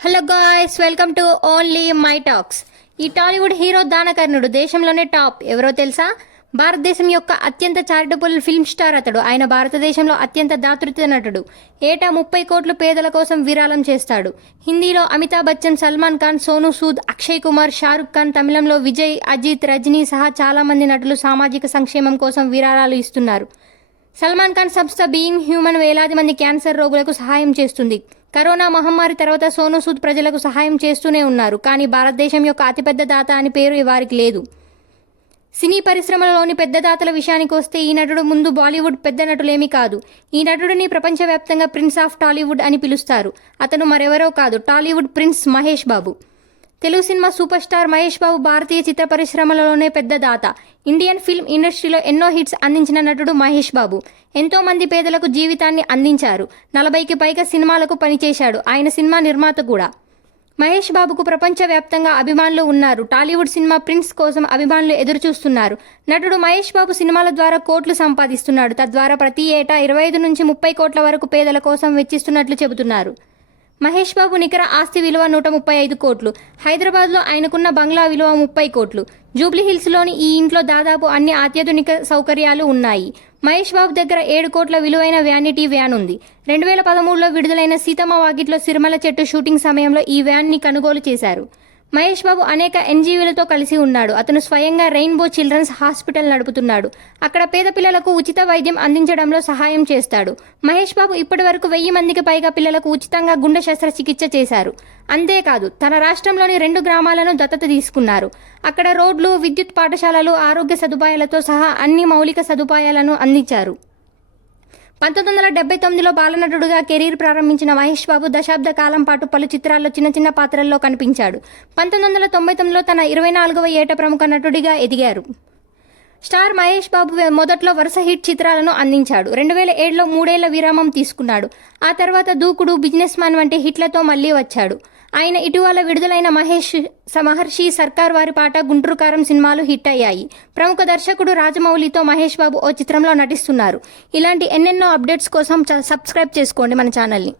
Hello guys, welcome to only my talks. ఈ Tollywood hero దానకర్ణుడు దేశంలోనే top. ఎవరో తెలుసా? భారతదేశం యొక్క అత్యంత చారిటబుల్ ఫిల్మ్ స్టార్ అతడు. ఆయన భారతదేశంలో అత్యంత దాతృత్వ నటుడు. ఏటా 30 కోట్లు పేదల కోసం విరాళం చేస్తాడు. హిందీలో అమితాబ్ బచ్చన్, సల్మాన్ ఖాన్, సోనూ సూద్, అక్షయ్ కుమార్, షారుఖ్ ఖాన్, తమిళంలో విజయ్, అజిత్, రజనీ సహా చాలా మంది నటులు సామాజిక సంక్షేమం కోసం విరాళాలు ఇస్తున్నారు. సల్మాన్ ఖాన్ సంస్థ బీయింగ్ హ్యూమన్ వేలాది మంది క్యాన్సర్ రోగులకు సహాయం చేస్తుంది. కరోనా మహమ్మారి తర్వాత సోనూ సూద్ ప్రజలకు సహాయం చేస్తూనే ఉన్నారు. కానీ భారతదేశం యొక్క అతిపెద్ద దాత అని పేరు వారికి లేదు. సినీ పరిశ్రమలోని పెద్ద దాతల విషయానికి వస్తే ఈ నటుడు ముందు బాలీవుడ్ పెద్ద నటులేమీ కాదు. ఈ నటుడిని ప్రపంచవ్యాప్తంగా ప్రిన్స్ ఆఫ్ టాలీవుడ్ అని పిలుస్తారు. అతను మరెవరో కాదు, Tollywood prince Mahesh Babu. Telugu cinema super star Mahesh Babu భారతీయ చిత్ర పరిశ్రమలోనే పెద్ద దాత. ఇండియన్ ఫిల్మ్ ఇండస్ట్రీలో ఎన్నో హిట్స్ అందించిన నటుడు మహేష్ బాబు. ఎంతో మంది పేదలకు జీవితాన్ని అందించారు. 40కి పైగా సినిమాలకు పనిచేశాడు. ఆయన సినిమా నిర్మాత కూడా. మహేష్ బాబుకు ప్రపంచవ్యాప్తంగా అభిమానులు ఉన్నారు. టాలీవుడ్ సినిమా ప్రిన్స్ కోసం అభిమానులు ఎదురుచూస్తున్నారు. నటుడు మహేష్ బాబు సినిమాల ద్వారా కోట్లు సంపాదిస్తున్నాడు. తద్వారా ప్రతి ఏటా 25 నుంచి 30 కోట్ల వరకు పేదల కోసం వెచ్చిస్తున్నట్లు చెబుతున్నారు. మహేష్ బాబు నికర ఆస్తి విలువ 135 కోట్లు. హైదరాబాద్లో ఆయనకున్న బంగ్లా విలువ 30 కోట్లు. జూబ్లీహిల్స్లోని ఈ ఇంట్లో దాదాపు అన్ని అత్యాధునిక సౌకర్యాలు ఉన్నాయి. మహేష్ బాబు దగ్గర 7 కోట్ల విలువైన వ్యానిటీ వ్యాన్ ఉంది. 2013లో విడుదలైన సీతమ్మ వాకిట్లో సిరిమల చెట్టు షూటింగ్ సమయంలో ఈ వ్యాన్ని కొనుగోలు చేశారు. మహేష్ బాబు అనేక ఎన్జీవీలతో కలిసి ఉన్నాడు. అతను స్వయంగా రెయిన్బో చిల్డ్రన్స్ హాస్పిటల్ నడుపుతున్నాడు. అక్కడ పేద పిల్లలకు ఉచిత వైద్యం అందించడంలో సహాయం చేస్తాడు. మహేష్ బాబు ఇప్పటి వరకు 1000 మందికి పైగా పిల్లలకు ఉచితంగా గుండె శస్త్రచికిత్స చేశారు. అంతేకాదు, తన రాష్ట్రంలోని 2 గ్రామాలను దత్తత తీసుకున్నారు. అక్కడ రోడ్లు, విద్యుత్, పాఠశాలలు, ఆరోగ్య సదుపాయాలతో సహా అన్ని మౌలిక సదుపాయాలను అందించారు. 1979లో బాలనటుడుగా కెరీర్ ప్రారంభించిన మహేష్ బాబు దశాబ్ద కాలం పాటు పలు చిత్రాల్లో చిన్న చిన్న పాత్రల్లో కనిపించాడు. 1999లో తన 24వ ఏట ప్రముఖ నటుడిగా ఎదిగారు. స్టార్ మహేష్ బాబు మొదట్లో వరుస హిట్ చిత్రాలను అందించాడు. 2007లో 3 ఏళ్ల విరామం తీసుకున్నాడు. ఆ తర్వాత దూకుడు, బిజినెస్ మ్యాన్ వంటి హిట్లతో మళ్లీ వచ్చాడు. ఆయన ఇటీవల విడుదలైన మహర్షి, సర్కార్ వారి పాట, గుంటూరు కారం సినిమాలు హిట్ అయ్యాయి. ప్రముఖ దర్శకుడు రాజమౌళితో మహేష్ బాబు ఓ చిత్రంలో నటిస్తున్నారు. ఇలాంటి ఎన్నెన్నో అప్డేట్స్ కోసం సబ్స్క్రైబ్ చేసుకోండి మన ఛానల్ని.